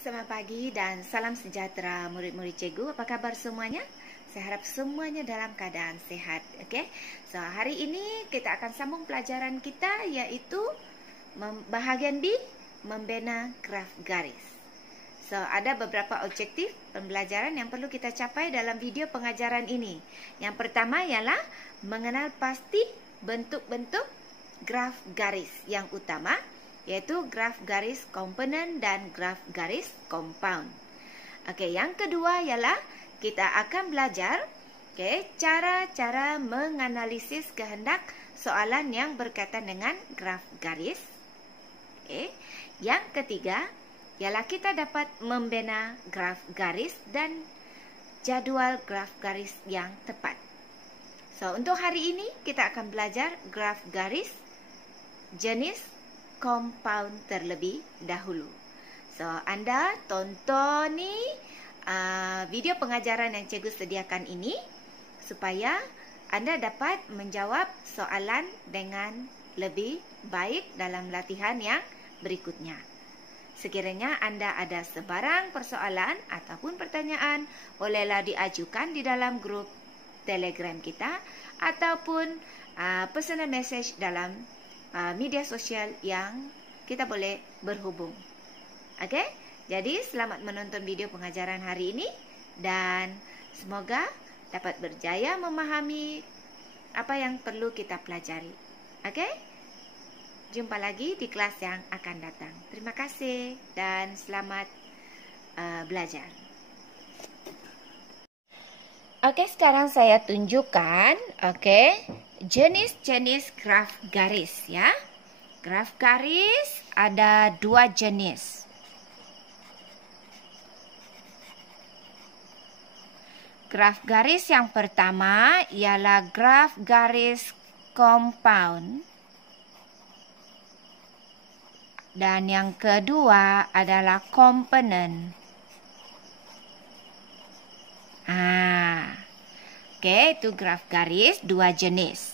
Selamat pagi dan salam sejahtera murid-murid cikgu. Apa kabar semuanya? Saya harap semuanya dalam keadaan sehat. Okey. So, hari ini kita akan sambung pelajaran kita iaitu bahagian B, membina graf garis. So, ada beberapa objektif pembelajaran yang perlu kita capai dalam video pengajaran ini. Yang pertama ialah mengenal pasti bentuk-bentuk graf garis yang utama, yaitu graf garis komponen dan graf garis compound. Okey, yang kedua ialah kita akan belajar cara-cara menganalisis kehendak soalan yang berkaitan dengan graf garis. Yang ketiga ialah kita dapat membina graf garis dan jadual graf garis yang tepat. So, untuk hari ini kita akan belajar graf garis jenis compound terlebih dahulu. So, anda tonton ni video pengajaran yang cikgu sediakan ini supaya anda dapat menjawab soalan dengan lebih baik dalam latihan yang berikutnya. Sekiranya anda ada sebarang persoalan ataupun pertanyaan, bolehlah diajukan di dalam grup Telegram kita ataupun personal message dalam media sosial yang kita boleh berhubung. Okey? Jadi selamat menonton video pengajaran hari ini dan semoga dapat berjaya memahami apa yang perlu kita pelajari. Okey? Jumpa lagi di kelas yang akan datang. Terima kasih dan selamat belajar. Okey, sekarang saya tunjukkan jenis-jenis graf garis ya. Graf garis ada dua jenis. Graf garis yang pertama ialah graf garis compound. Dan yang kedua adalah komponen. Itu graf garis dua jenis.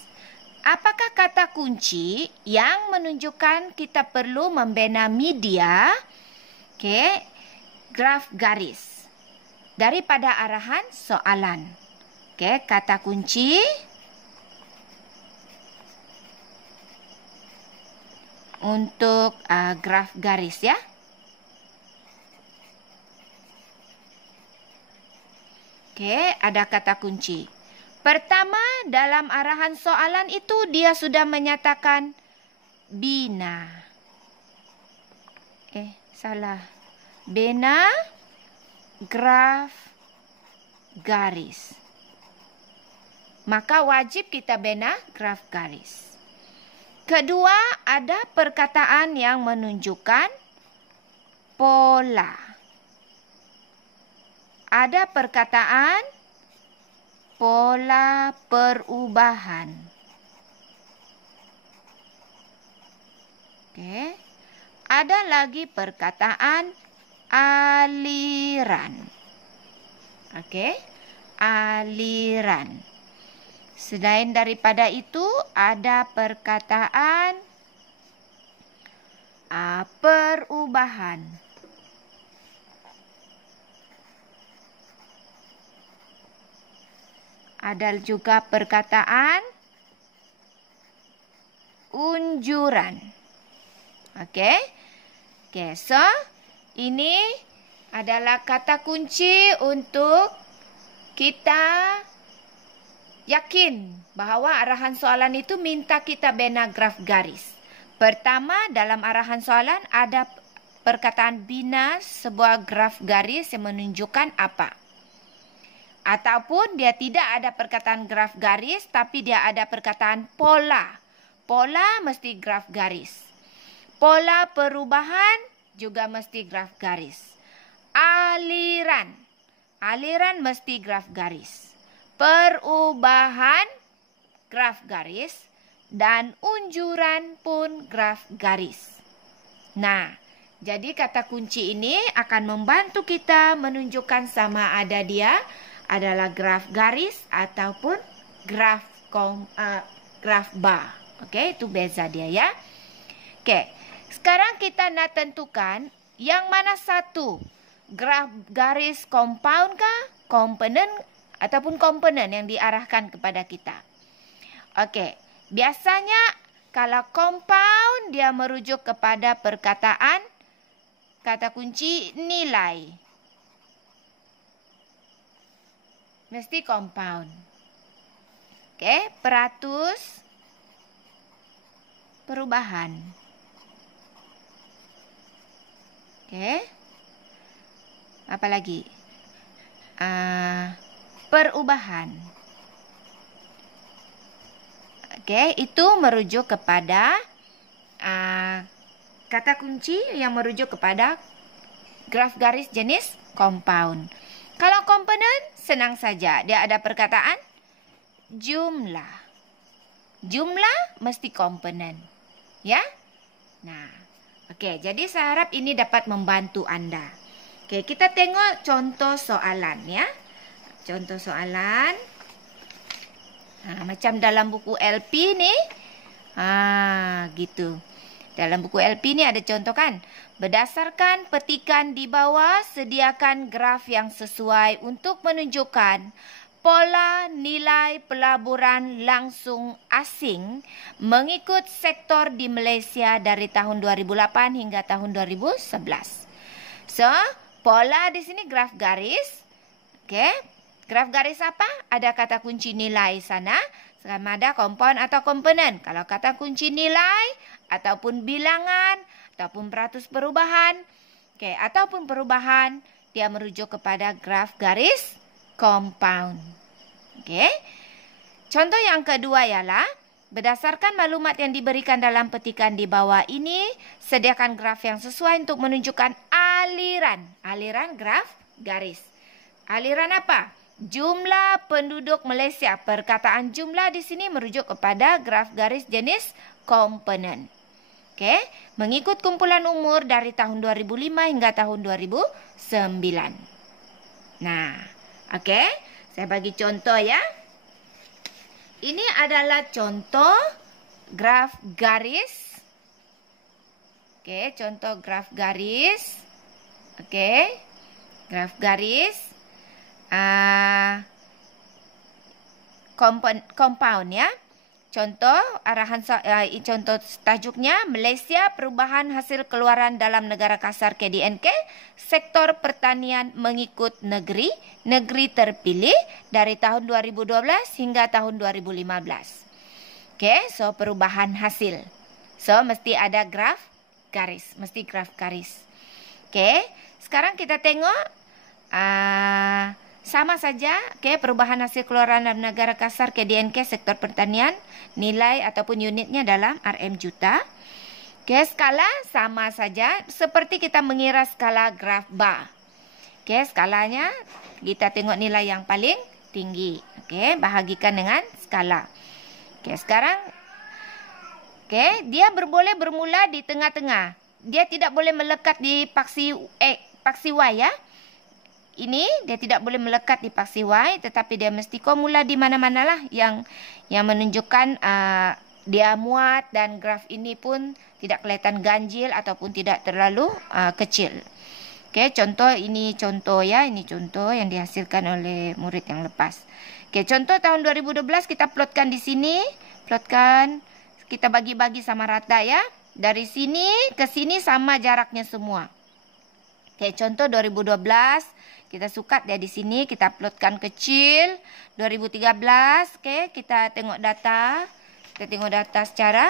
Apakah kata kunci yang menunjukkan kita perlu membina media graf garis daripada arahan soalan? Kata kunci untuk graf garis ya. Ada kata kunci. Pertama, dalam arahan soalan itu dia sudah menyatakan bina. Salah. Bina graf garis. Maka wajib kita bina graf garis. Kedua, ada perkataan yang menunjukkan pola. Ada perkataan pola perubahan. Ada lagi perkataan aliran. Aliran. Selain daripada itu, ada perkataan perubahan. Ada juga perkataan unjuran. So ini adalah kata kunci untuk kita yakin bahawa arahan soalan itu minta kita bina graf garis. Pertama, dalam arahan soalan ada perkataan bina sebuah graf garis yang menunjukkan apa. Ataupun dia tidak ada perkataan graf garis, tapi dia ada perkataan pola. Pola mesti graf garis. Pola perubahan juga mesti graf garis. Aliran. Aliran mesti graf garis. Perubahan graf garis. Dan unjuran pun graf garis. Nah, jadi kata kunci ini akan membantu kita menunjukkan sama ada dia adalah graf garis ataupun graf bar. Itu beza dia ya. Sekarang kita nak tentukan yang mana satu graf garis compound kah, komponen ataupun komponen yang diarahkan kepada kita. Okey, biasanya kalau compound dia merujuk kepada perkataan, kata kunci nilai. Mesti compound. Okey, peratus, perubahan. Okey. Apa lagi? Perubahan. Okey, itu merujuk kepada kata kunci yang merujuk kepada graf garis jenis compound. Kalau komponen, senang saja. Dia ada perkataan jumlah. Jumlah mesti komponen. Ya? Nah, okey, jadi saya harap ini dapat membantu anda. Okey, kita tengok contoh soalan ya. Contoh soalan. Macam dalam buku LP ni. Gitu. Dalam buku LP ni ada contoh kan. Berdasarkan petikan di bawah, sediakan graf yang sesuai untuk menunjukkan pola nilai pelaburan langsung asing mengikut sektor di Malaysia dari tahun 2008 hingga tahun 2011. So, pola di sini graf garis. Okey. Graf garis apa? Ada kata kunci nilai sana. Sama ada compound atau komponen. Kalau kata kunci nilai ataupun bilangan ataupun peratus perubahan. Okey, ataupun perubahan, dia merujuk kepada graf garis compound. Okey. Contoh yang kedua ialah berdasarkan maklumat yang diberikan dalam petikan di bawah ini, sediakan graf yang sesuai untuk menunjukkan aliran graf garis. Aliran apa? Jumlah penduduk Malaysia. Perkataan jumlah di sini merujuk kepada graf garis jenis komponen. Okey, mengikut kumpulan umur dari tahun 2005 hingga tahun 2009. Nah, okey, saya bagi contoh ya. Ini adalah contoh graf garis. Okey, contoh graf garis. Okey, graf garis. Compound ya. Contoh contoh tajuknya Malaysia perubahan hasil keluaran dalam negara kasar KDNK sektor pertanian mengikut negeri terpilih dari tahun 2012 hingga tahun 2015. Okey, so perubahan hasil. So mesti ada graf garis, mesti graf garis. Okey, sekarang kita tengok sama saja, okay, perubahan hasil keluaran dalam negara kasar KDNK sektor pertanian, nilai ataupun unitnya dalam RM juta. Okay, skala sama saja seperti kita mengira skala graf bar. Okay, skalanya kita tengok nilai yang paling tinggi. Okay, bahagikan dengan skala. Okay, sekarang okay, dia boleh bermula di tengah-tengah. Dia tidak boleh melekat di paksi Y ya. Ini dia tidak boleh melekat di paksi Y, tetapi dia mesti mula di mana-mana lah yang menunjukkan dia muat dan graf ini pun tidak kelihatan ganjil ataupun tidak terlalu kecil. Okey, contoh ini contoh ya, ini contoh yang dihasilkan oleh murid yang lepas. Okey, contoh tahun 2012 kita plotkan di sini, plotkan kita bagi-bagi sama rata ya. Dari sini ke sini sama jaraknya semua. Okey, contoh 2012 kita sukat dia di sini, kita plotkan kecil. 2013, okey, kita tengok data. Kita tengok data secara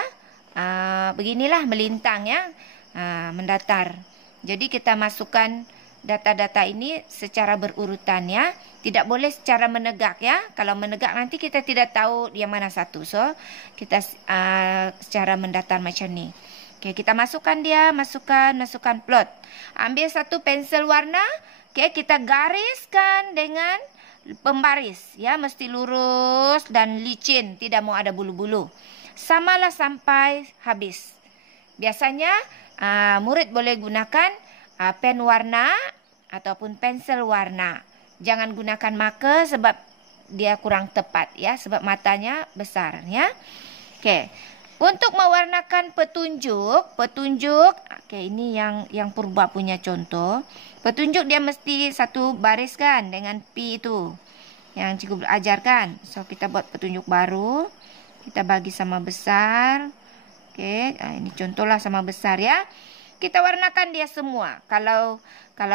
beginilah melintang ya, mendatar. Jadi kita masukkan data-data ini secara berurutan ya. Tidak boleh secara menegak ya. Kalau menegak nanti kita tidak tahu yang mana satu. So, kita secara mendatar macam ni. Okey, kita masukkan dia, masukkan plot. Ambil satu pensel warna. Okey, kita gariskan dengan pembaris ya, mesti lurus dan licin, tidak mau ada bulu-bulu. Samalah sampai habis. Biasanya murid boleh gunakan pen warna ataupun pensel warna. Jangan gunakan marker sebab dia kurang tepat ya, sebab matanya besar ya. Okey. Untuk mewarnakan petunjuk, okey, ini yang purba punya contoh. Petunjuk dia mesti satu baris kan dengan P itu yang cikgu ajarkan. So kita buat petunjuk baru. Kita bagi sama besar. Okey, ini contohlah sama besar ya. Kita warnakan dia semua. Kalau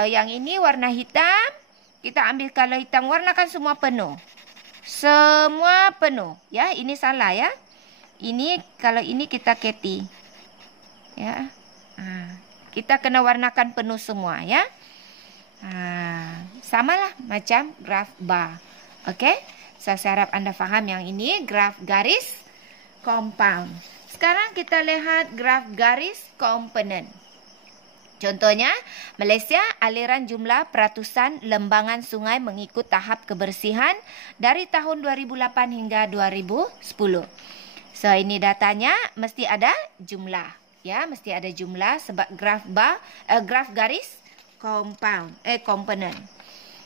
yang ini warna hitam, kita ambil color hitam, warnakan semua penuh. Semua penuh, ya. Ini salah ya. Ini kalau ini kita keti. Ya. Kita kena warnakan penuh semua ya. Samalah macam graf bar. Okey? So, saya harap anda faham yang ini graf garis compound. Sekarang kita lihat graf garis komponen. Contohnya, Malaysia aliran jumlah peratusan lembangan sungai mengikut tahap kebersihan dari tahun 2008 hingga 2010. So, ini datanya mesti ada jumlah. Ya, mesti ada jumlah sebab graf garis komponen.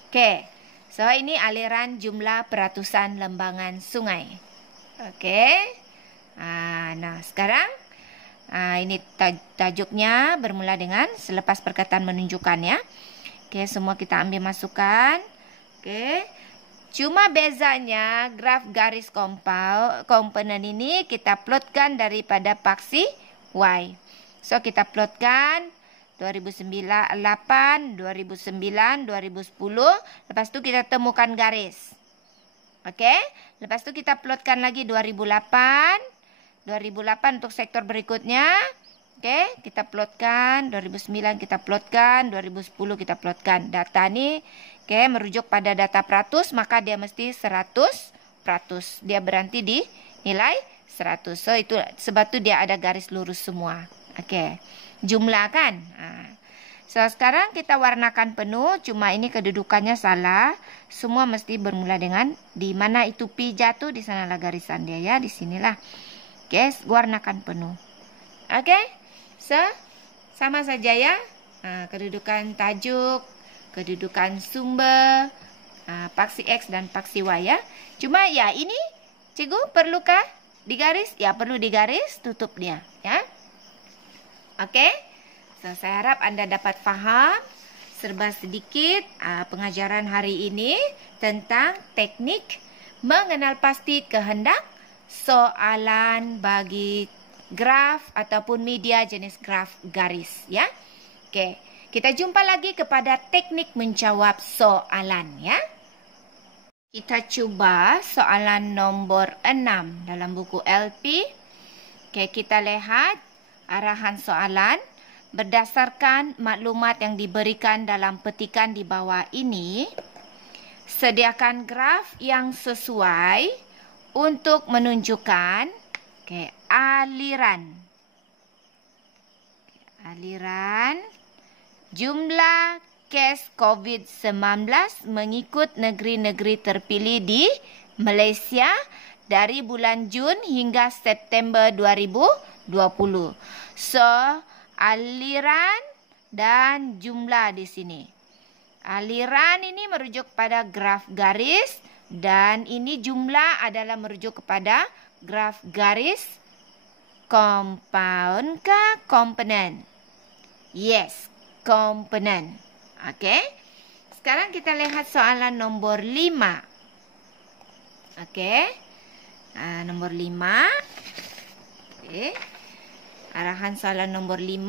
Okey. So, ini aliran jumlah peratusan lembangan sungai. Okey. Nah, sekarang ini tajuknya bermula dengan selepas perkataan menunjukkan ya. Okey, semua kita ambil masukkan. Okey. Cuma bezanya graf garis komponen ini kita plotkan daripada paksi Y. So kita plotkan 2008, 2009, 2010. Lepas tu kita temukan garis. Okey. Lepas tu kita plotkan lagi 2008 untuk sektor berikutnya. Okey, kita plotkan 2009 kita plotkan, 2010 kita plotkan. Data ni merujuk pada data peratus, maka dia mesti 100%. Dia berhenti di nilai 100. So itu sebab tu dia ada garis lurus semua. Okey. Jumlah kan? So sekarang kita warnakan penuh, cuma ini kedudukannya salah. Semua mesti bermula dengan di mana itu P jatuh, di sanalah garisan dia ya, di sinilah. Okey, warnakan penuh. Okey. So, sama saja ya. Kedudukan tajuk, kedudukan sumber, paksi X dan paksi Y ya. Cuma ya ini, cikgu perlukah digaris? Ya, perlu digaris, tutup dia ya. Okey. So, saya harap anda dapat faham serba sedikit pengajaran hari ini tentang teknik mengenal pasti kehendak soalan bagi graf ataupun media jenis graf garis ya. Okey, kita jumpa lagi kepada teknik menjawab soalan ya. Kita cuba soalan nombor 6 dalam buku LP. Okey, kita lihat arahan soalan berdasarkan maklumat yang diberikan dalam petikan di bawah ini. Sediakan graf yang sesuai untuk menunjukkan aliran jumlah kes COVID-19 mengikut negeri-negeri terpilih di Malaysia dari bulan Jun hingga September 2020. So, aliran dan jumlah di sini. Aliran ini merujuk pada graf garis dan ini jumlah adalah merujuk kepada graf garis compound ke komponen? Yes, komponen. Okey. Sekarang kita lihat soalan nombor 5. Okey. Nombor 5. Okey. Arahan soalan nombor 5.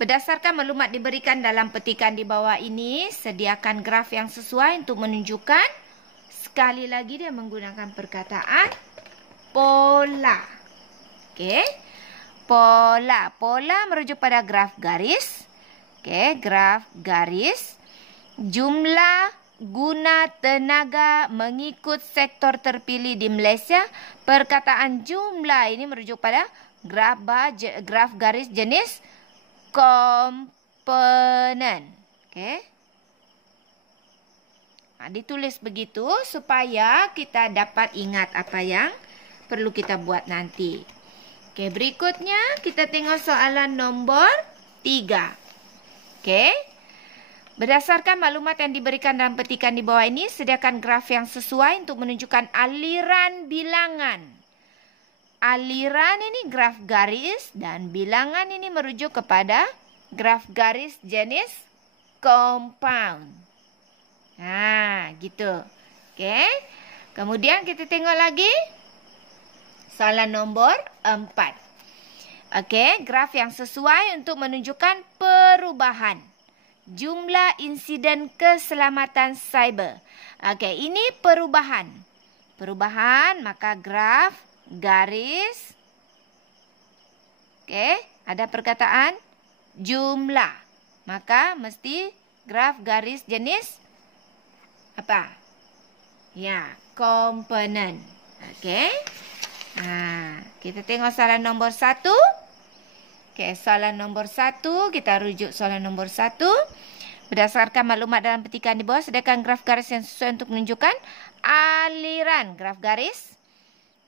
Berdasarkan maklumat diberikan dalam petikan di bawah ini, sediakan graf yang sesuai untuk menunjukkan. Sekali lagi dia menggunakan perkataan pola. Okey. Pola merujuk pada graf garis. Okey, graf garis. Jumlah guna tenaga mengikut sektor terpilih di Malaysia. Perkataan jumlah ini merujuk pada graf garis jenis komponen. Okey. Ditulis begitu supaya kita dapat ingat apa yang perlu kita buat nanti. Okey, berikutnya kita tengok soalan nombor 3. Okey. Berdasarkan maklumat yang diberikan dalam petikan di bawah ini, sediakan graf yang sesuai untuk menunjukkan aliran bilangan aliran ini graf garis dan bilangan ini merujuk kepada graf garis jenis compound. Nah, gitu. Oke. Kemudian kita tengok lagi soalan nombor 4. Oke, graf yang sesuai untuk menunjukkan perubahan jumlah insiden keselamatan cyber. Oke, ini perubahan. Perubahan, maka graf garis. Oke, ada perkataan jumlah. Maka mesti graf garis jenis apa? Ya, komponen. Oke. Nah, kita tengok soalan nombor 1. Oke, soalan nombor 1. Kita rujuk soalan nombor 1. Berdasarkan maklumat dalam petikan di bawah, sediakan graf garis yang sesuai untuk menunjukkan aliran graf garis.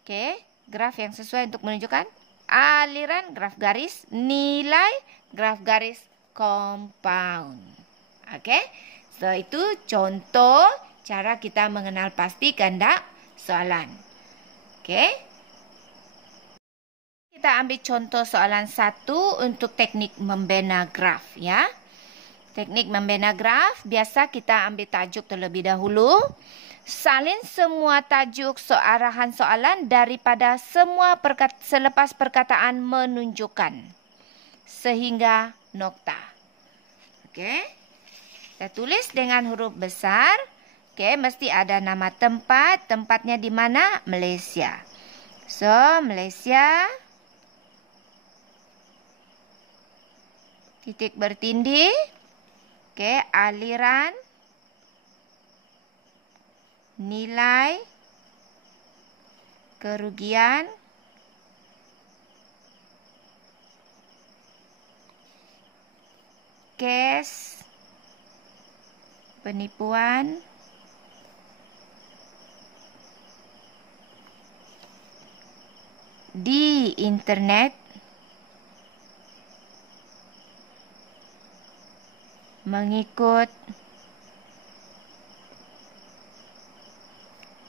Oke, graf yang sesuai untuk menunjukkan aliran graf garis, nilai graf garis compound. Oke, so itu contoh cara kita mengenal pasti kehendak soalan. Oke. Kita ambil contoh soalan 1 untuk teknik membina graf, ya. Teknik membina graf, biasa kita ambil tajuk terlebih dahulu. Salin semua tajuk arahan soalan daripada semua selepas perkataan menunjukkan sehingga nokta. Okey. Kita tulis dengan huruf besar. Okey, mesti ada nama tempat. Tempatnya di mana? Malaysia. So, Malaysia. Titik bertindih. Okey, aliran. Nilai. Kerugian. Kes. Penipuan. Di internet. Mengikut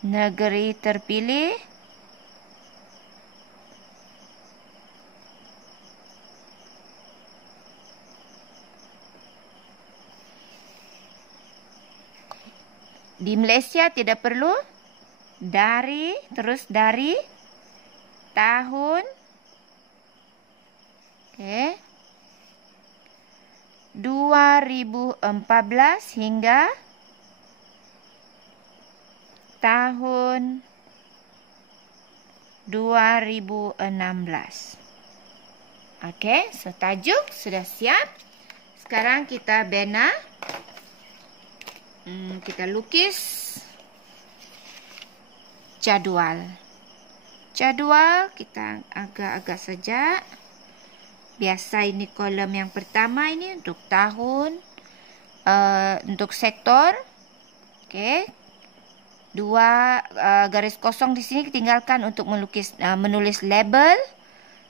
negeri terpilih. Di Malaysia tidak perlu dari, terus dari tahun. Okey. 2014 hingga tahun 2016. Okey, so tajuk sudah siap. Sekarang kita bina. Kita lukis jadual. Jadual kita agak-agak saja. Biasa ini kolom yang pertama ini untuk tahun, untuk sektor. Okey. 2 garis kosong di sini tinggalkan untuk menulis label.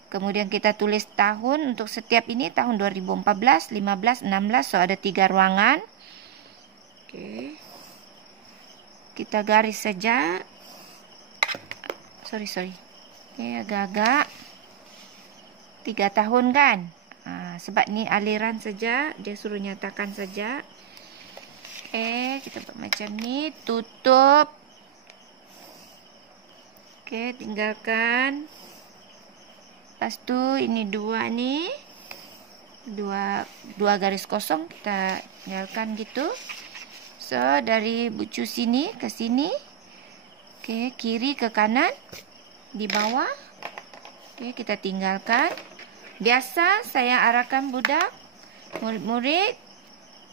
Kemudian kita tulis tahun untuk setiap ini tahun 2014, 15, 16. So ada 3 ruangan. Okey. Kita garis saja. Sorry. Okey, agak-agak 3 tahun kan? Sebab ni aliran saja, dia suruh nyatakan saja. Okey, kita buat macam ni, tutup. Okey, tinggalkan. Lepas tu ini 2 ni. 2 garis kosong kita tinggalkan gitu. So, dari bucu sini ke sini. Okey, kiri ke kanan, di bawah. Okey, kita tinggalkan. Biasa saya arahkan budak, murid-murid.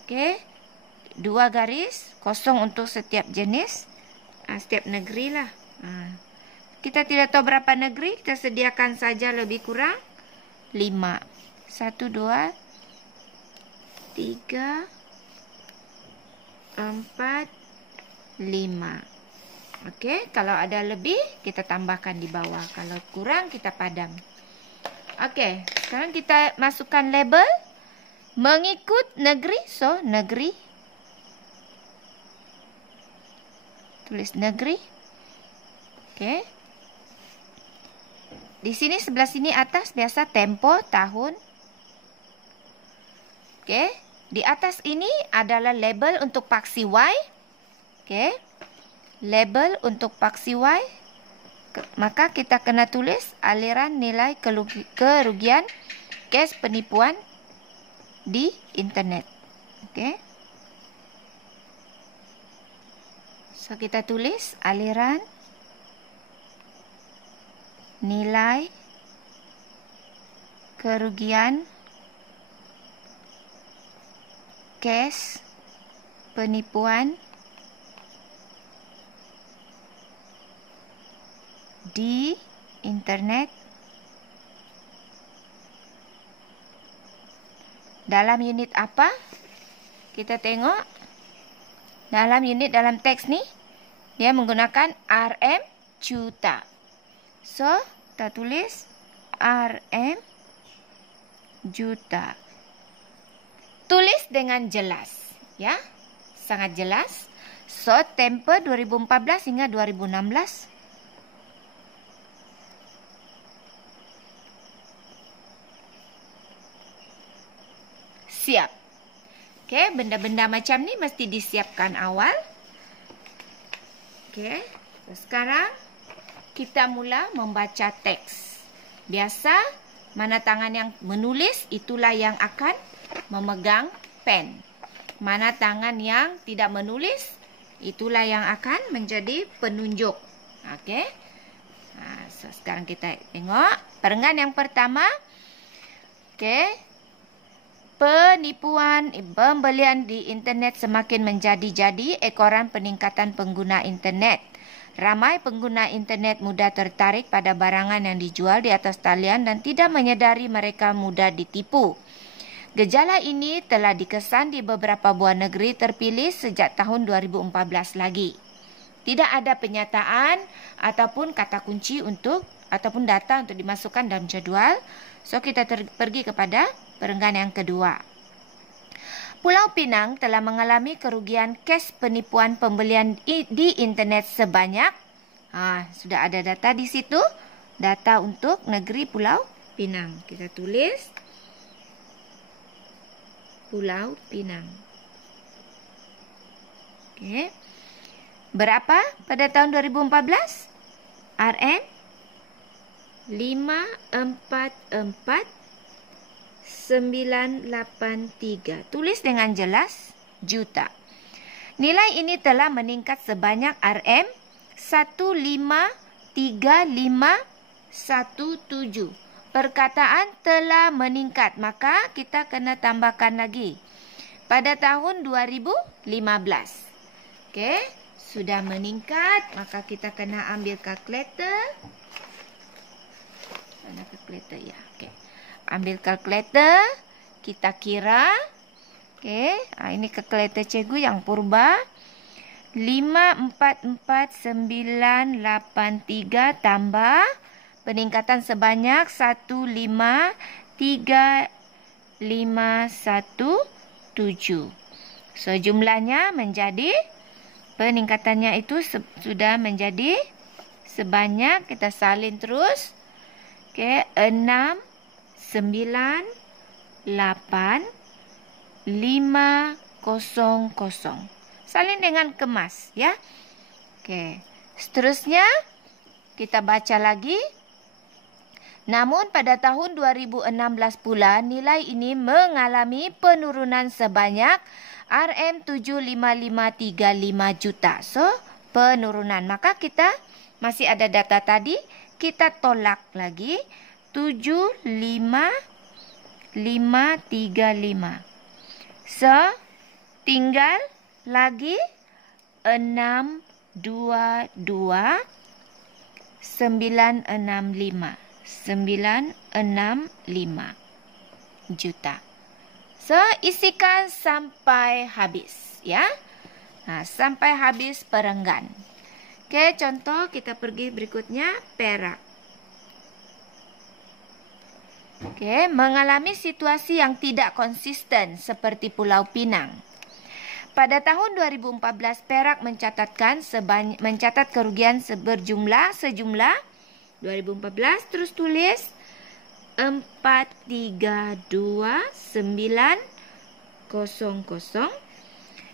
Okey. 2 garis kosong untuk setiap jenis. Setiap negeri lah. Kita tidak tahu berapa negeri. Kita sediakan saja lebih kurang 5. 1, 2, 3, 4, 5. Okey. Kalau ada lebih, kita tambahkan di bawah. Kalau kurang, kita padam. Okey, sekarang kita masukkan label mengikut negeri. So, negeri. Tulis negeri. Okey. di sini sebelah sini atas biasa tempo tahun. Oke, di atas ini adalah label untuk paksi Y. Oke, label untuk paksi Y. Maka kita kena tulis aliran nilai kerugian kes penipuan di internet. Oke. So, kita tulis aliran nilai kerugian kes penipuan di internet dalam unit apa? Kita tengok dalam unit dalam teks ni dia menggunakan RM juta. So, kita tulis RM juta. Tulis dengan jelas, ya. Sangat jelas. So, tempo 2014 hingga 2016. Siap. Okey, benda-benda macam ni mesti disiapkan awal. Okey, so sekarang kita mula membaca teks. Biasa, mana tangan yang menulis, itulah yang akan memegang pen. Mana tangan yang tidak menulis, itulah yang akan menjadi penunjuk. Okey. So sekarang kita tengok perenggan yang pertama. Okey. Penipuan pembelian di internet semakin menjadi-jadi ekoran peningkatan pengguna internet. Ramai pengguna internet mudah tertarik pada barangan yang dijual di atas talian dan tidak menyedari mereka mudah ditipu. Gejala ini telah dikesan di beberapa buah negeri terpilih sejak tahun 2014 lagi. Tidak ada penyataan ataupun kata kunci ataupun data untuk dimasukkan dalam jadual. So, kita pergi kepada perenggan yang kedua. Pulau Pinang telah mengalami kerugian kes penipuan pembelian di internet sebanyak. Sudah ada data di situ. Data untuk negeri Pulau Pinang. Kita tulis Pulau Pinang. Okey. Berapa pada tahun 2014? RM 544,983. Tulis dengan jelas juta. Nilai ini telah meningkat sebanyak RM 153517. Perkataan telah meningkat, maka kita kena tambahkan lagi. Pada tahun 2015. Okey, sudah meningkat, maka kita kena ambil kalkulator. Mana kalkulator ya? Okey. Ambil kalkulator, kita kira. Okey, ini kalkulator cikgu yang purba. 544,983 tambah peningkatan sebanyak 153,517. So, jumlahnya menjadi, peningkatannya itu sudah menjadi sebanyak, kita salin terus. Okey, 698,500. Salin dengan kemas, ya. Okey, seterusnya kita baca lagi. Namun pada tahun 2016 pula, nilai ini mengalami penurunan sebanyak RM75535 juta. So, penurunan. Maka kita masih ada data tadi, kita tolak lagi 75535. So, tinggal lagi 622,965. 965 juta. So, isikan sampai habis, ya. Sampai habis perenggan. Okey, contoh kita pergi berikutnya, Perak. Okey, mengalami situasi yang tidak konsisten seperti Pulau Pinang. Pada tahun 2014, Perak mencatat kerugian sejumlah 2014 terus tulis 432.900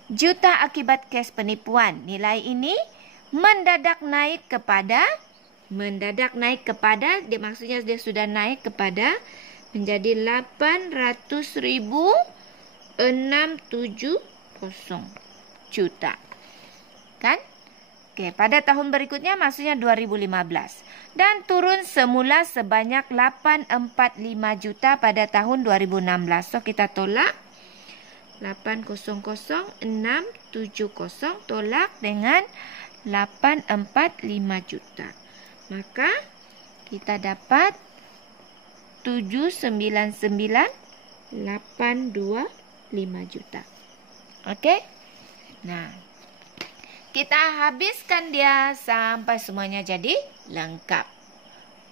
juta akibat kes penipuan. Nilai ini mendadak naik kepada dia maksudnya dia sudah naik kepada menjadi 800.670 juta. Kan? Oke, pada tahun berikutnya maksudnya 2015 dan turun semula sebanyak 845 juta pada tahun 2016. So kita tolak 800.670 tolak dengan 845 juta. Maka kita dapat 799.825 juta. Okey? Nah, kita habiskan dia sampai semuanya jadi lengkap.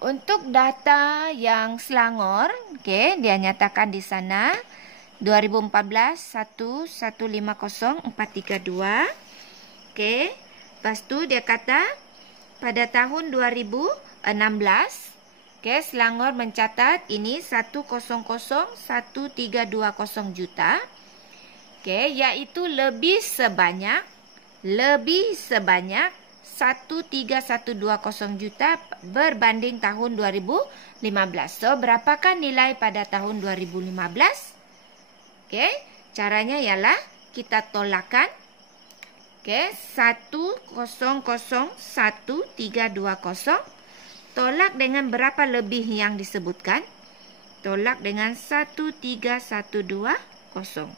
Untuk data yang Selangor, okey, dia nyatakan di sana 2014 1150432. Okey. Lepas tu dia kata pada tahun 2016, okey, Selangor mencatat ini 1001320 juta. Okey, iaitu lebih sebanyak 13120 juta berbanding tahun 2015. So, berapakah nilai pada tahun 2015? Okey, caranya ialah kita tolakkan. Okey, 1001320 tolak dengan berapa lebih yang disebutkan? Tolak dengan 13120.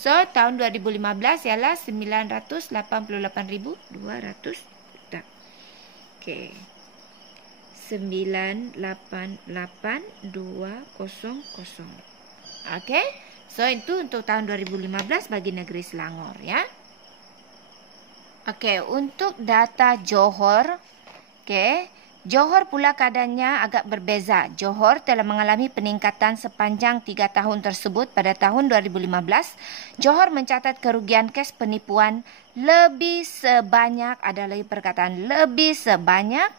So, tahun 2015 ialah 988.200 juta. Okey. 988.200. Okey. So, itu untuk tahun 2015 bagi negeri Selangor, ya. Okey, untuk data Johor, okey, Johor pula keadaannya agak berbeza. Johor telah mengalami peningkatan sepanjang 3 tahun tersebut. Pada tahun 2015, Johor mencatat kerugian kes penipuan lebih sebanyak, ada lagi perkataan lebih sebanyak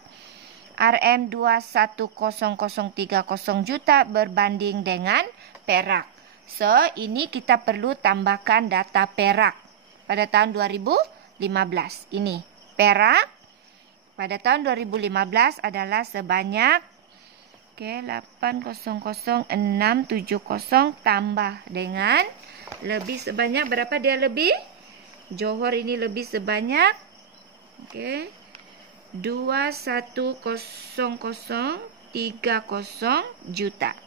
RM21030 juta berbanding dengan Perak. So, ini kita perlu tambahkan data Perak pada tahun 2015. Ini Perak pada tahun 2015 adalah sebanyak 800.670 tambah dengan lebih sebanyak berapa dia lebih? Johor ini lebih sebanyak 21030 juta.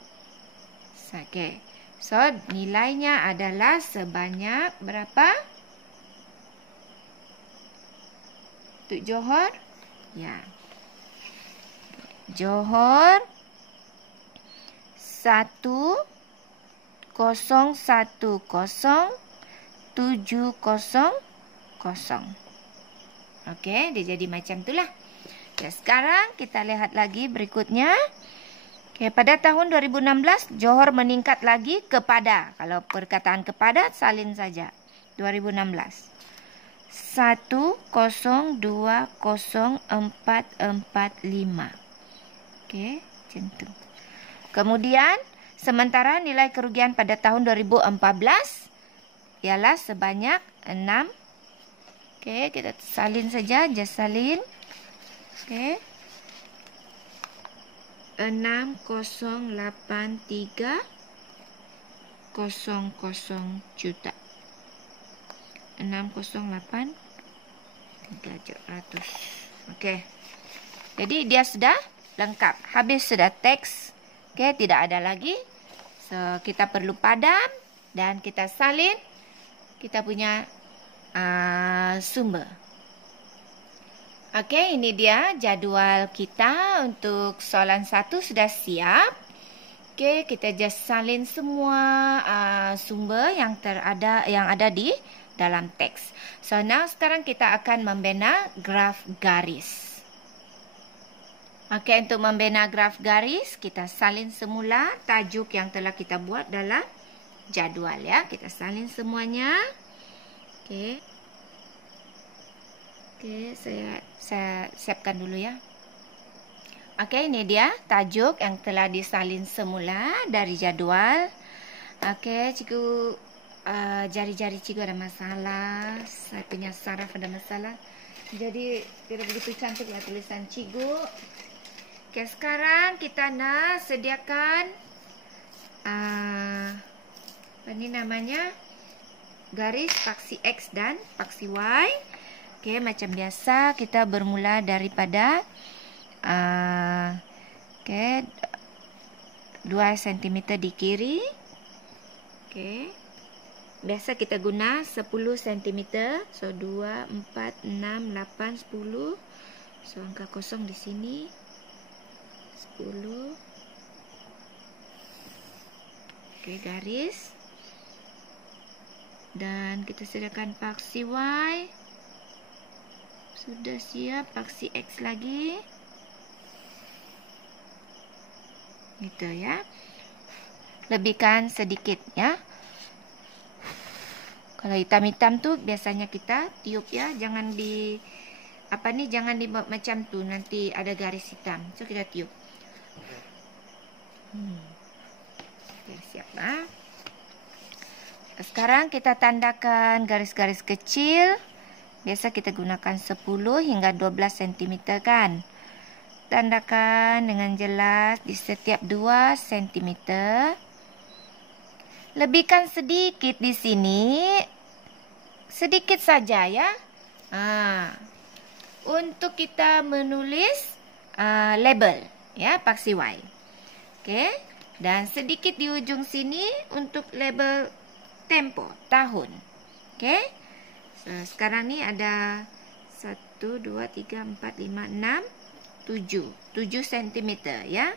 Okey. So, nilainya adalah sebanyak berapa? Untuk Johor? Ya. Johor 1010700. Okey, dia jadi macam itulah. Ya, sekarang kita lihat lagi berikutnya. Okey, pada tahun 2016 Johor meningkat lagi kepada, kalau perkataan kepada salin saja. 2016. 102045. Okey, macam tu. Kemudian, sementara nilai kerugian pada tahun 2014 ialah sebanyak 6. Okey, kita salin saja, just salin. Okey. 608300 juta. 608.300. Okey. Jadi dia sudah lengkap. Habis sudah teks. Okey, tidak ada lagi. So, kita perlu padam dan kita salin kita punya sumber. Okey, ini dia jadual kita untuk soalan 1 sudah siap. Okey, kita just salin semua sumber yang ada di dalam teks. So, now sekarang kita akan membina graf garis. Okey, untuk membina graf garis, kita salin semula tajuk yang telah kita buat dalam jadual, ya. Kita salin semuanya. Okey. Okey, saya siapkan dulu, ya. Oke, ini dia tajuk yang telah disalin semula dari jadual. Oke, cikgu, jari-jari cikgu ada masalah. Saya punya saraf ada masalah. Jadi tidak begitu cantik lah tulisan cikgu. Oke, sekarang kita nak sediakan apa ini namanya, garis paksi X dan paksi Y. Oke, macam biasa kita bermula daripada 2 cm di kiri. Oke. Biasa kita guna 10 cm. So 2, 4, 6, 8, 10. So angka kosong di sini 10. Oke, garis. Dan kita sediakan paksi Y. Sudah siap paksi X lagi. Gitu ya. Lebihkan sedikit ya. Kalau hitam-hitam tuh biasanya kita tiup ya, jangan di jangan dibuat macam tuh, nanti ada garis hitam. So kita tiup. Oke, siap lah. Sekarang kita tandakan garis-garis kecil. Biasa kita gunakan 10 hingga 12 cm kan. Tandakan dengan jelas di setiap 2 cm. Lebihkan sedikit di sini. Sedikit saja ya. Untuk kita menulis label ya, paksi Y. Oke. Dan sedikit di ujung sini untuk label tempo, tahun. Oke. So, sekarang ni ada 1, 2, 3, 4, 5, 6, 7 cm ya.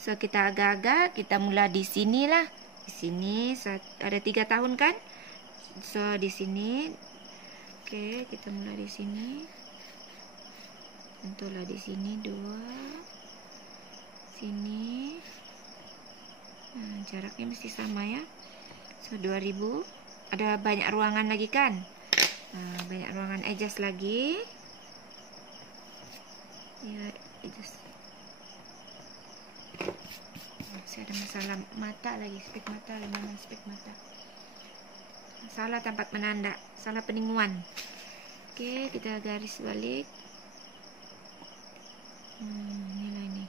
So kita agak-agak, kita mula di sini lah. Di sini ada 3 tahun kan? So di sini. Oke, kita mula di sini. Tentulah di sini 2. Sini. Nah, jaraknya mesti sama ya. So 2000. Ada banyak ruangan lagi kan? Banyak ruangan adjust lagi. Ya, adjust. Masih ada masalah mata lagi, spek mata, memang spek mata. Salah tempat menanda, salah peninguan. Oke, kita garis balik. Inilah ini.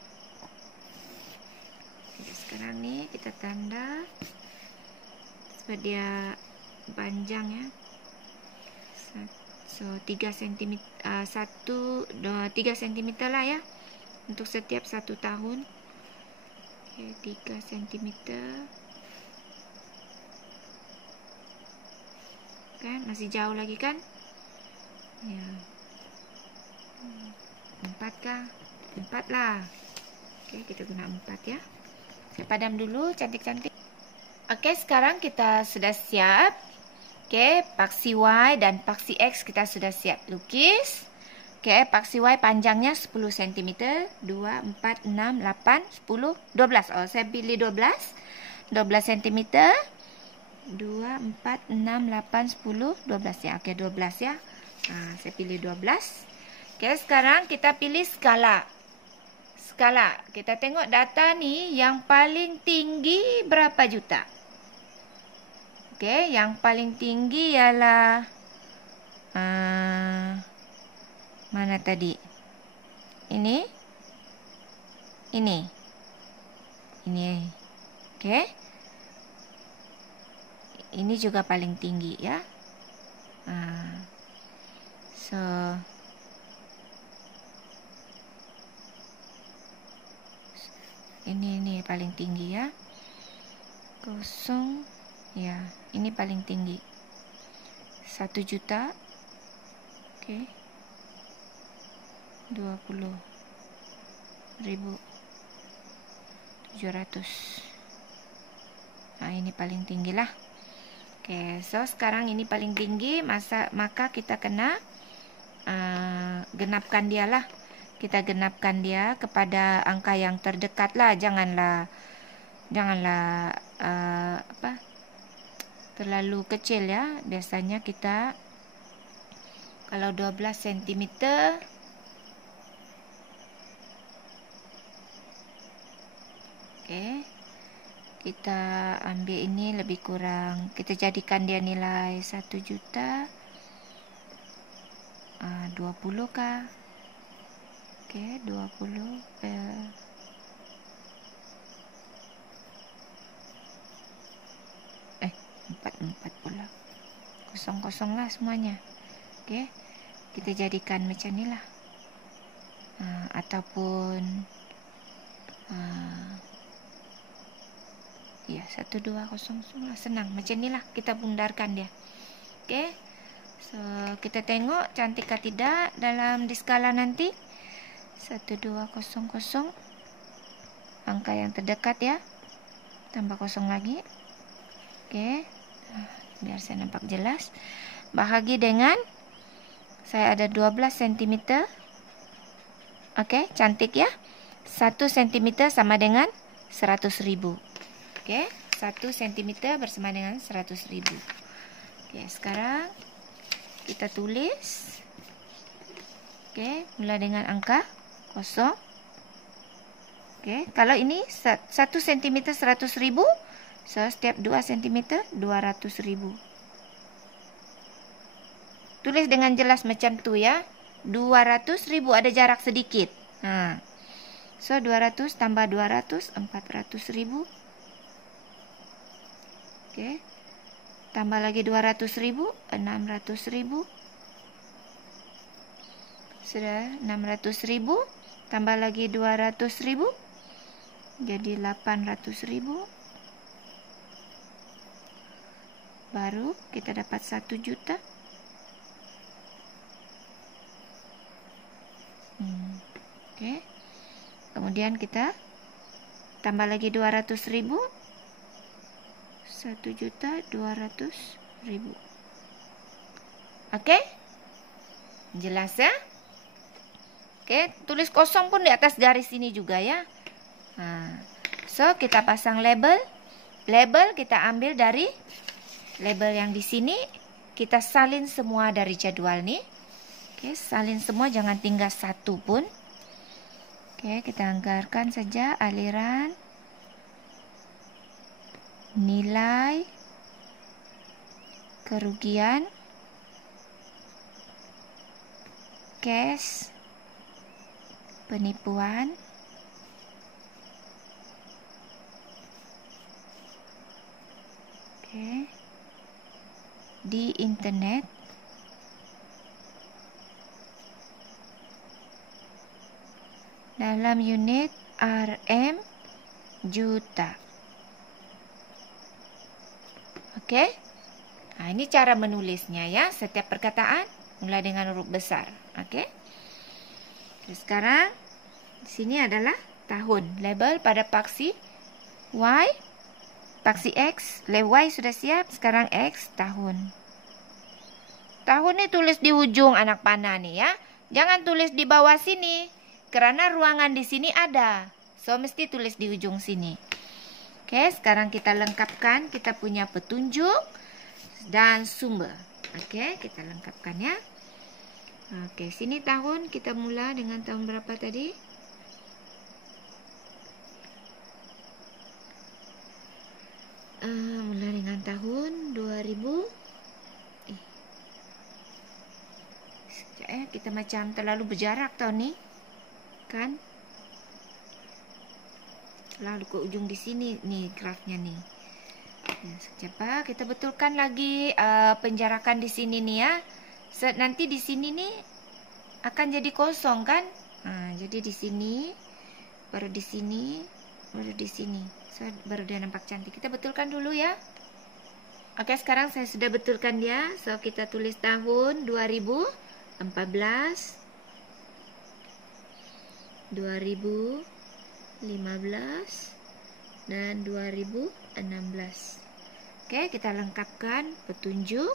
Oke, sekarang nih kita tanda supaya dia panjang ya. So 3 cm, 3 cm lah ya untuk setiap 1 tahun. Oke, 3 cm kan, masih jauh lagi kan ya. 4 kah? 4 lah. Oke, kita guna 4 ya. Saya padam dulu cantik-cantik. Oke, sekarang kita sudah siap. Oke, paksi Y dan paksi X kita sudah siap lukis. Oke, paksi Y panjangnya 10 cm. 2, 4, 6, 8, 10, 12. Oh, saya pilih 12. 12 cm. 2, 4, 6, 8, 10, 12 ya. Oke, 12 ya. Nah, saya pilih 12. Oke, sekarang kita pilih skala. Skala. Kita tengok data nih, yang paling tinggi berapa juta? Oke, yang paling tinggi ialah mana tadi? Ini. Oke. Ini juga paling tinggi ya. So ini paling tinggi ya. 0 ya, ini paling tinggi. 1 juta. Oke. 20.700. Nah, ini paling tinggi lah. Oke, so sekarang ini paling tinggi, maka kita kena genapkan dia lah. Kita genapkan dia kepada angka yang terdekat lah. Janganlah terlalu kecil ya. Biasanya kita kalau 12 cm Oke. Kita ambil ini lebih kurang. Kita jadikan dia nilai 1 juta. 20 kah? Oke, 20. 4 pula. Kosong-kosong lah semuanya. Oke. Kita jadikan macam ni lah. Ataupun ya 1200 lah, senang macam ni lah kita bundarkan dia. Oke. So kita tengok cantik atau tidak dalam di skala nanti. 1200 angka yang terdekat ya, tambah kosong lagi. Oke, biar saya nampak jelas. Bahagi dengan saya ada 12 cm. Oke, cantik ya. 1 cm sama dengan 100.000. Oke, 1 cm bersama dengan 100.000. Oke, sekarang kita tulis. Oke, mulai dengan angka 0. Oke, kalau ini 1 cm 100.000, so setiap 2 cm 200.000. Tulis dengan jelas macam tu ya. 200.000, ada jarak sedikit. So 200 tambah 200 400.000. Oke. Tambah lagi 200.000 600.000. Sudah 600.000, tambah lagi 200.000 jadi 800.000. Baru kita dapat 1 juta. Oke. Kemudian kita tambah lagi 200.000. 1.200.000. Oke? Jelas ya? Oke, tulis kosong pun di atas garis ini juga ya. So kita pasang label. Label kita ambil dari label yang di sini. Kita salin semua dari jadwal nih. Oke, salin semua, jangan tinggal satu pun. Oke, kita anggarkan saja aliran, nilai, kerugian, cash, penipuan, oke, di internet, dalam unit RM juta. Oke. Ini cara menulisnya ya. Setiap perkataan mulai dengan huruf besar. Oke. Terus sekarang di sini adalah tahun. Label pada paksi Y, paksi X. Y sudah siap. Sekarang X, tahun. Tahun ini tulis di ujung anak panah nih ya. Jangan tulis di bawah sini. Karena ruangan di sini ada. So, mesti tulis di ujung sini. Oke, sekarang kita lengkapkan. Kita punya petunjuk dan sumber. Oke, kita lengkapkan ya. Oke, sini tahun. Kita mula dengan tahun berapa tadi? Mula dengan tahun 2000. Kita macam terlalu berjarak tau nih. Kan lalu ke ujung di sini nih grafnya nih. Sekejap, kita betulkan lagi penjarakan di sini nih ya. Nanti di sini nih akan jadi kosong kan? Jadi di sini, baru di sini, baru di sini. Baru dia nampak cantik. Kita betulkan dulu ya. Oke, sekarang saya sudah betulkan dia. So kita tulis tahun 2014. 2015 dan 2016. Oke, kita lengkapkan petunjuk.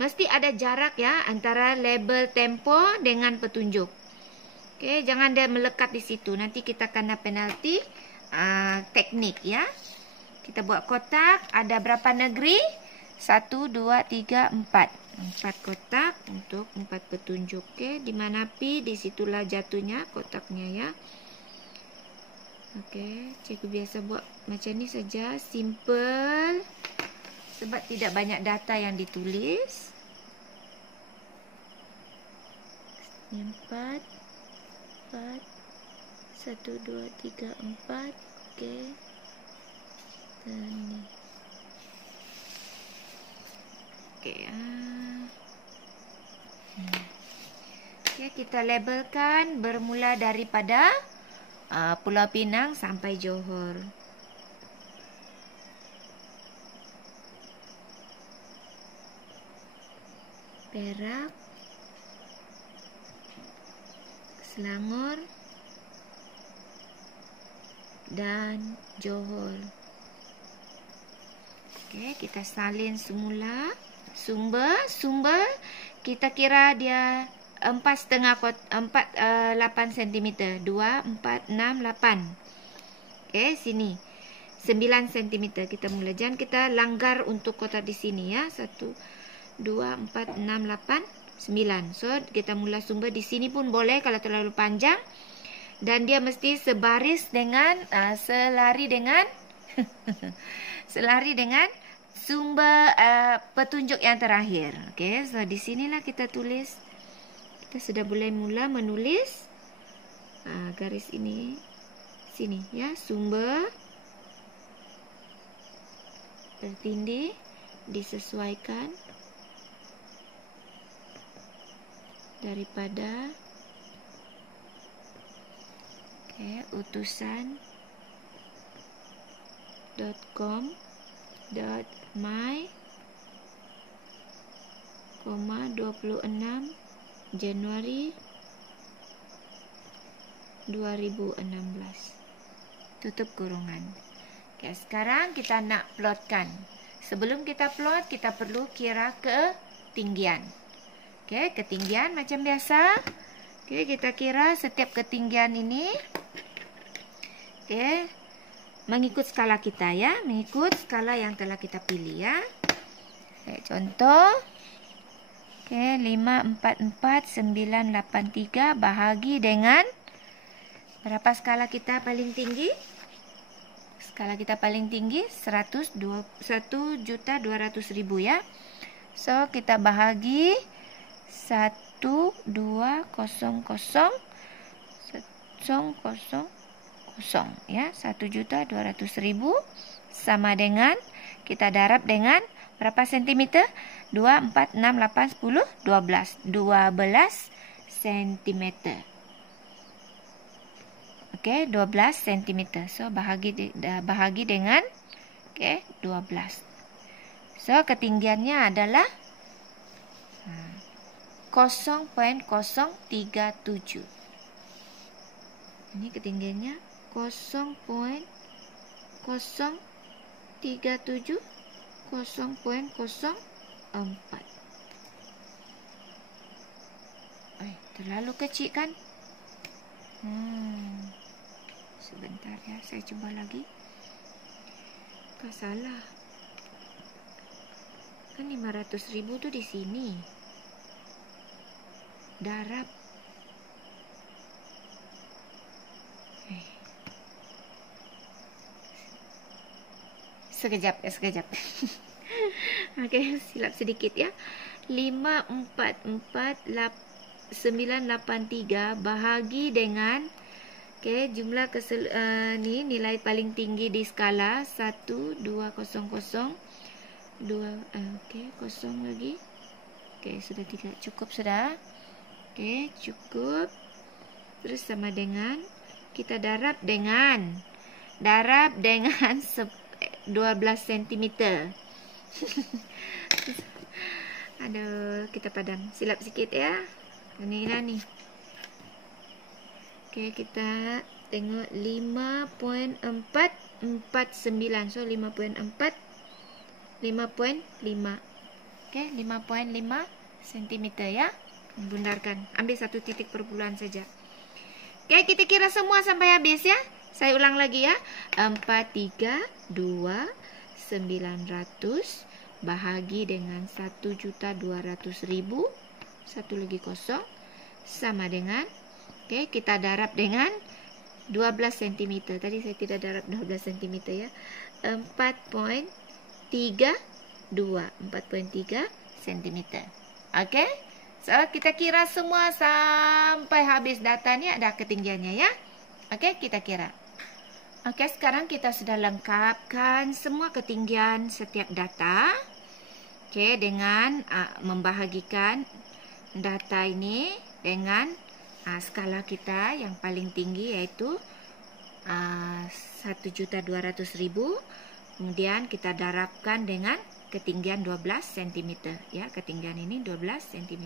Mesti ada jarak ya antara label tempo dengan petunjuk. Oke, jangan dia melekat di situ. Nanti kita kena penalti teknik ya. Kita buat kotak. Ada berapa negeri? 1, 2, 3, 4. 4 kotak untuk 4 petunjuk. Oke, di mana pi, disitulah jatuhnya kotaknya ya. Oke, cikgu biasa buat macam ni saja, simple. Sebab tidak banyak data yang ditulis. 4 1, 2, 3, 4. Oke. Dan ni. Oke ya. Oke, kita labelkan bermula daripada Pulau Pinang sampai Johor. Perak, Selangor, dan Johor. Oke, kita salin semula. Sumber kita kira dia 8 cm. 2, 4, 6, 8. Oke, sini 9 cm kita mula. Jangan kita langgar untuk kotak di sini ya. 1, 2, 4, 6, 8, 9. So, kita mula sumber di sini pun boleh kalau terlalu panjang. Dan dia mesti sebaris dengan, selari dengan sumber petunjuk yang terakhir. Okey, so di sinilah kita tulis. Kita sudah boleh mula menulis garis ini sini ya, sumber tertindih disesuaikan daripada utusan.com.my 26 Januari 2016. Tutup kurungan. Oke, sekarang kita nak plotkan. Sebelum kita plot, kita perlu kira ketinggian. Oke, ketinggian macam biasa. Oke, kita kira setiap ketinggian ini. Oke, mengikut skala kita ya, mengikut skala yang telah kita pilih ya. Oke, contoh. Oke, 544,983 bahagi dengan berapa skala kita paling tinggi? Skala kita paling tinggi 101.200.000 ya. So, kita bahagi 12000 ya, 1.200.000 sama dengan kita darab dengan berapa sentimeter? 2, 4, 6, 8, 10, 12. 12 sentimeter. Oke, 12 cm. So, bahagi dengan 12. So, ketinggiannya adalah 0.037. Ini ketinggiannya 0.037, 0.04. Terlalu kecil kan? Sebentar ya, saya cuba lagi. Tak salah. Kan 500.000 tu di sini. Darab. Sekejap. Okey, silap sedikit ya. 544,983 bahagi dengan jumlah ni nilai paling tinggi di skala 1, 2, 0, 0, 2, 0 lagi. Sudah 3. Cukup sudah. Cukup. Terus sama dengan kita darab dengan 12 cm. Aduh, kita padam. Silap sikit ya. Inilah ni. Kita tengok 5.449. So 5.4, 5.5. 5.5 cm ya. Bundarkan. Ambil satu titik perpuluhan saja. Kita kira semua sampai habis ya. Saya ulang lagi ya. 432,900 bahagi dengan 1.200.000, satu lagi kosong, sama dengan, oke, kita darab dengan 12 cm. Tadi saya tidak darab 12 cm ya. 4.32 cm. Oke. So, kita kira semua sampai habis data ni ada ketinggiannya ya. Oke, kita kira. Oke, sekarang kita sudah lengkapkan semua ketinggian setiap data. Oke, dengan membahagikan data ini dengan skala kita yang paling tinggi yaitu 1.200.000. Kemudian kita darabkan dengan ketinggian 12 cm ya. Ketinggian ini 12 cm.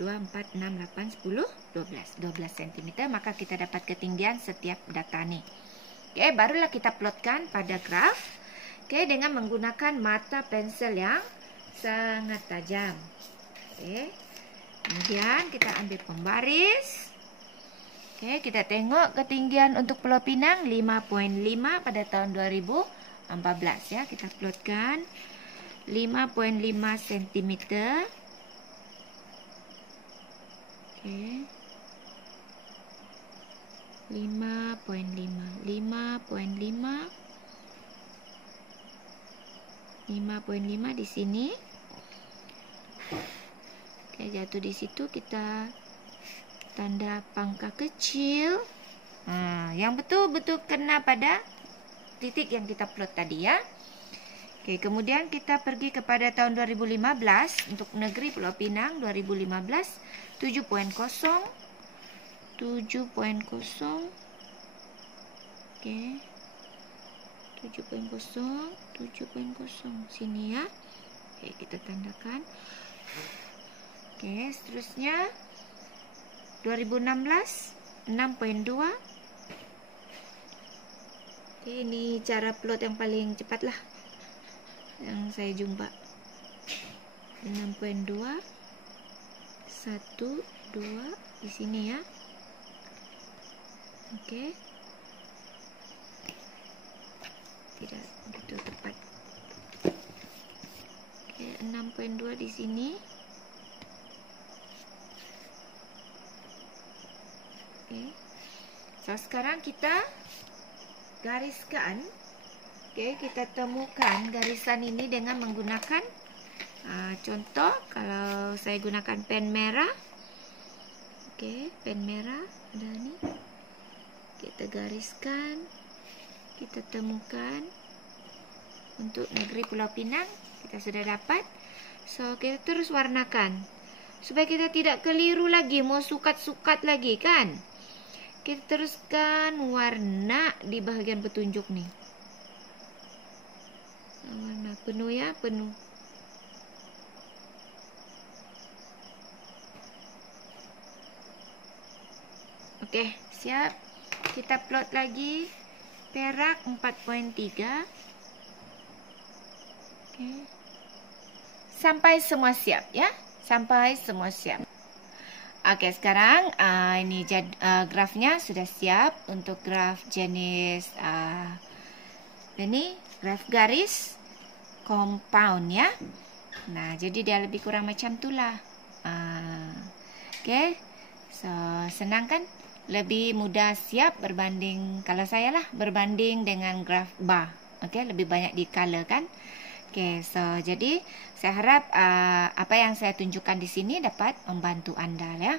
2, 4, 6, 8, 10, 12 cm. Maka kita dapat ketinggian setiap data nih. Oke, barulah kita plotkan pada graf. Oke, dengan menggunakan mata pensel yang sangat tajam. Oke. Kemudian kita ambil pembaris. Oke, kita tengok ketinggian untuk Pulau Pinang 5.5 pada tahun 2014 ya. Kita plotkan 5.5 cm. Oke. 5.5 di sini. Oke, jatuh di situ, kita tanda pangkah kecil. Yang betul-betul kena pada titik yang kita plot tadi ya. Oke, kemudian kita pergi kepada tahun 2015 untuk negeri Pulau Pinang 2015 7.0. Oke. 7.0 sini ya. Oke, kita tandakan. Oke, seterusnya 2016 6.2. Oke, ini cara plot yang paling cepat lah yang saya jumpa. 6.2 1, 2 di sini ya. Oke. Tidak betul tepat. Oke, 6.2 di sini. Oke. So, sekarang kita gariskan. Oke, kita temukan garisan ini dengan menggunakan contoh, kalau saya gunakan pen merah. Oke, pen merah ada nih. Kita gariskan. Kita temukan untuk negeri Pulau Pinang. Kita sudah dapat. So, kita terus warnakan supaya kita tidak keliru lagi, mau sukat-sukat lagi kan. Kita teruskan warna di bagian petunjuk nih. Warna penuh ya, penuh. Oke, siap. Kita plot lagi. Perak 4.3. Oke. Sampai semua siap ya. Sampai semua siap. Oke, sekarang ini grafnya sudah siap untuk graf jenis ini graf garis compound ya. Nah, jadi dia lebih kurang macam itulah. Oke. So, senang kan? Lebih mudah siap berbanding, kalau saya lah, berbanding dengan graf bar. Oke, lebih banyak di color kan. Oke, so jadi saya harap apa yang saya tunjukkan di sini dapat membantu Anda ya.